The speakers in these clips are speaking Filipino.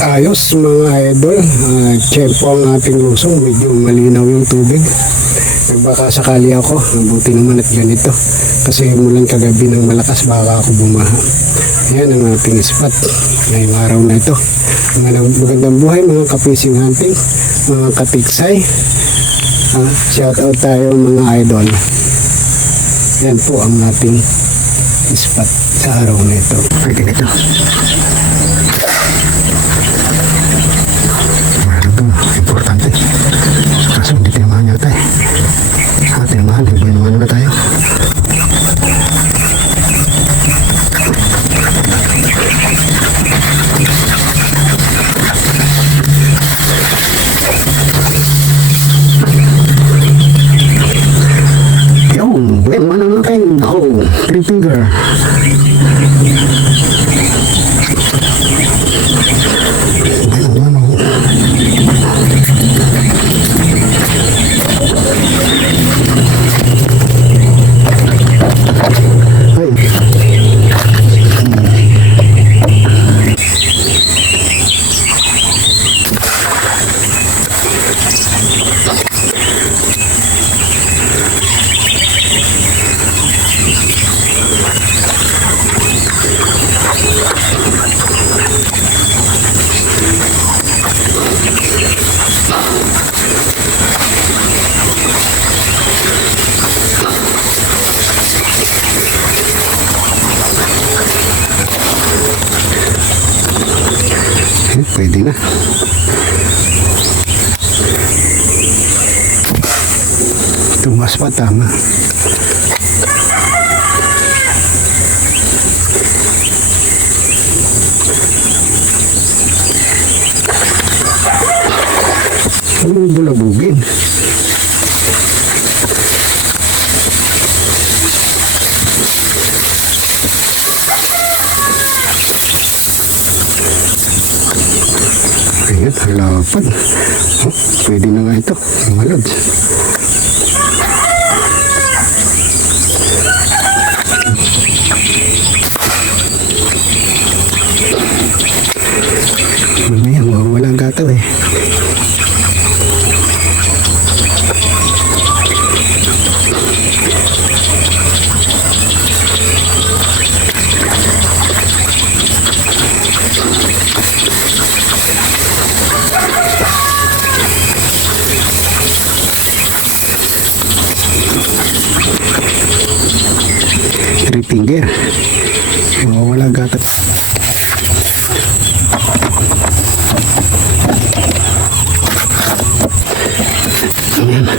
Ayos mga idol, check po ang ating lusong, medyo malinaw yung tubig. Baka sakali ako, mabuti naman at ganito kasi mulan kagabi ng malakas baka ako bumaha. Ayan ang ating spot ngayong araw na ito. Magandang buhay mga kapising hunting, mga katiksay. Shout out tayo mga idol. Yan po ang ating spot sa araw na ito. Pwede ito. Importante. Kaso hindi tinamaan niya tayo. Tinamaan, hindi na tayo. Yung, buwan mo naman tayo. Ako, 3 finger. Pwede na. Tumas pa tama. Ano bulabugin? Ayan, halapan. Oh, pwede na nga ito, mga lods. Mamaya, walang gataw eh. Finger. Wala gatat. Ayan.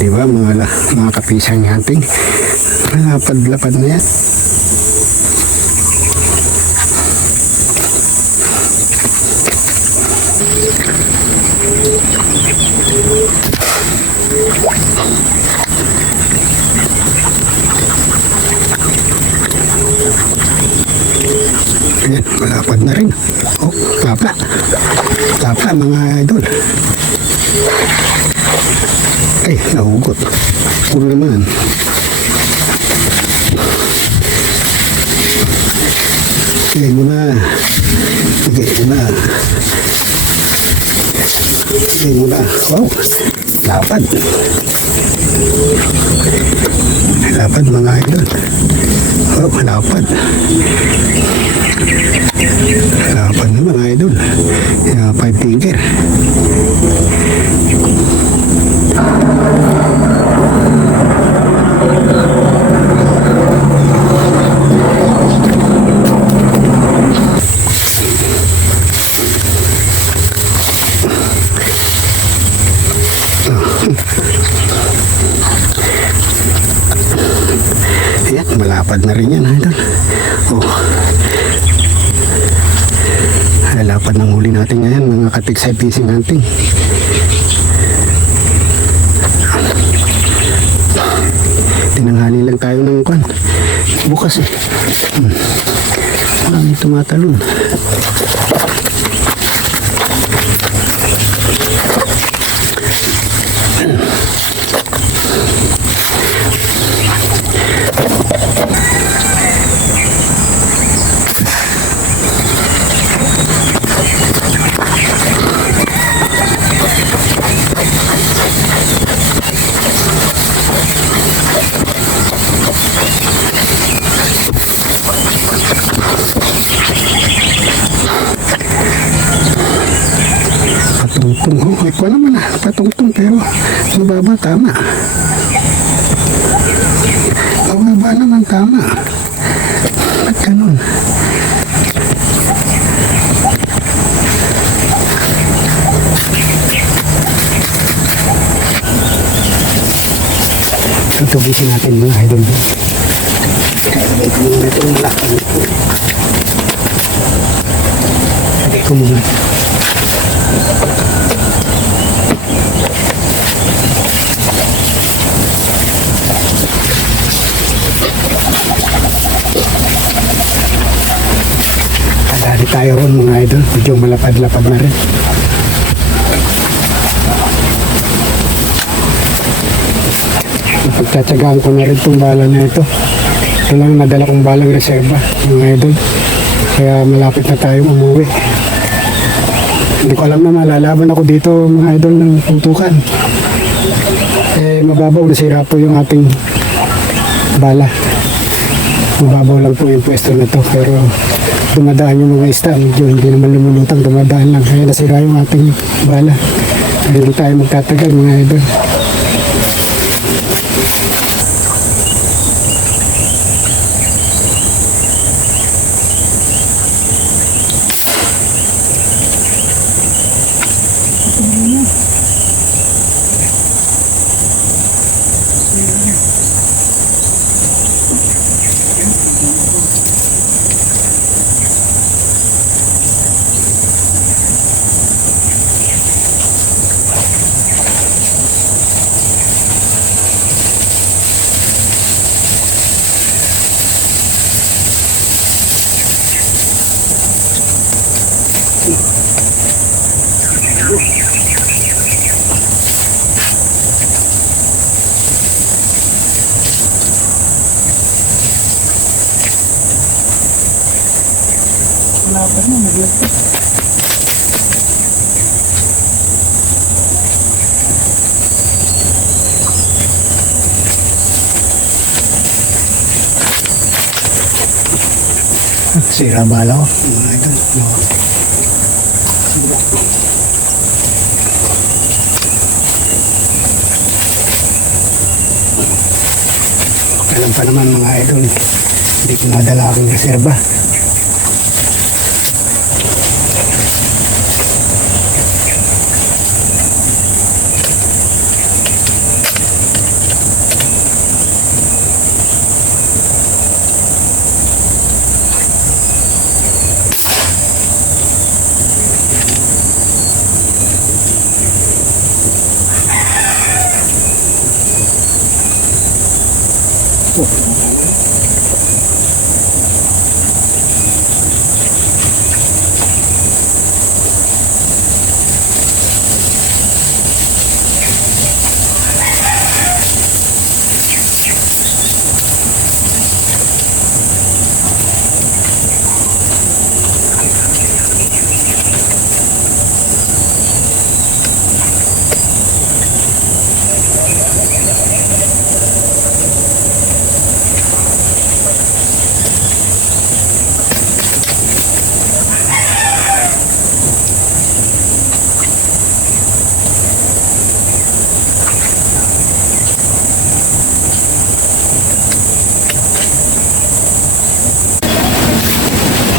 Diba mga kapisang hunting, lapad-lapad na yan. Ayan, malapad na rin. Oh, tapa mga idol. Ay, nahugot. Huwag naman. Bigay mo na. Wow, lapad. Lapad mga idol. Oh, lapad. Lapad na mga idol. 5 finger. Malapad na rin yan, idol. Oh. Ay, lapad ng huli natin ngayon, mga katiksay fishing hunting. Tinanghali lang tayo ng kwan. Bukas eh. Marami tumatalon. Patungtong. Oh, ikaw naman ah. Patungtong pero mababa, tama. Mababa naman, tama. Ba't ganun? Tutubisin natin mga idol. Kaya ko muna itong laki. Lagay ko muna. Dali tayo ron mga idol. Medyo malapad-lapad na rin. Pagtsatsagaan ko na rin itong bala na ito. Ito lang nadala kong balang reserva mga idol. Kaya malapit na tayong umuwi. Hindi ko alam na malalaban ako dito mga idol ng puntukan. Mababaw, nasira po yung ating bala. Mababaw lang po yung pwesto na to. Pero dumadaan yung mga isda. Medyo hindi naman lumulutang, dumadaan lang. Kaya nasira yung ating bala. Hindi tayo magtatagal mga idol. Malapad na, naglagpas. Sira bala ko. Mga idol. Kailan pa naman mga idol. Hindi ko nadala aking reserva.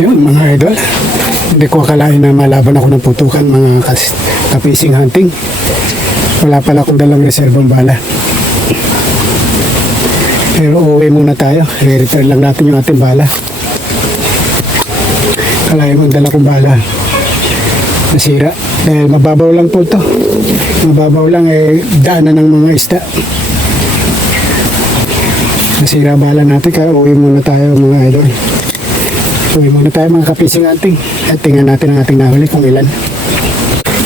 Yun mga idol, hindi ko akalain na malaban ako ng putukan mga ka-fishing hunting. Wala pala akong dalang reserbang bala. Pero uuwi muna tayo. I-repair lang natin yung ating bala. Kalahin mo ang dala kong bala. Nasira. Dahil mababaw lang po to. Mababaw lang daanan ng mga isda. Nasira bala natin kaya uwi muna tayo mga idol. Uwi muna tayo mga kapising ating. At tingnan natin ang ating nahuli kung ilan.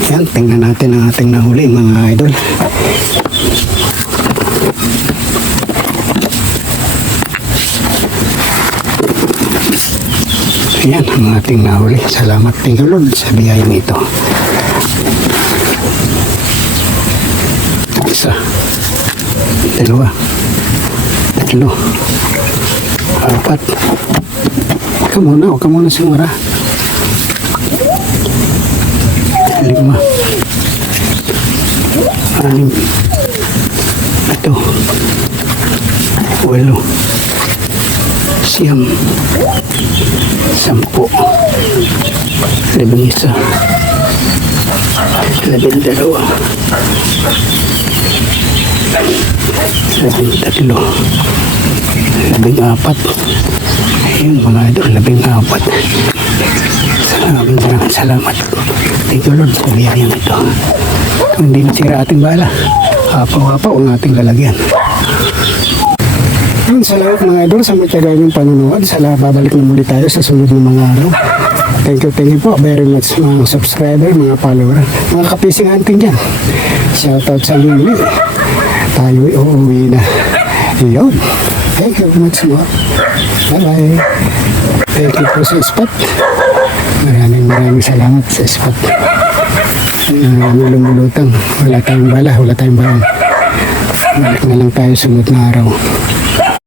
Yan, tingnan natin ang ating nahuli mga idol. Yan ang ating nahuli. Salamat thank you Lord sa biyayang ito. Isa, dalawa, tatlo, apat. Huwag ka muna sumara. 5, 6, 7, 8, 9, 10, 11, 12, 13, 14. Ayun mga idol, 14. Maraming salamat. Thank you Lord sa biyayang ito. Kung hindi nasira ating bala, hapaw-hapaw ang ating lalagyan. Yun, salamat mga idol sa matyaga yung panunood. Babalik na muli tayo sa sunod ng mga araw. Thank you po very much mga subscriber, mga follower, mga kapising hunting dyan. Shoutout sa inyo. Tayo'y uuwi na. Yun. Thank you very much mga. Bye-bye. Thank you po sa spot. Maraming salamat sa spot. Lumulutang. Wala tayong bala, wala tayong bayan. Balik na lang tayo sunod na araw.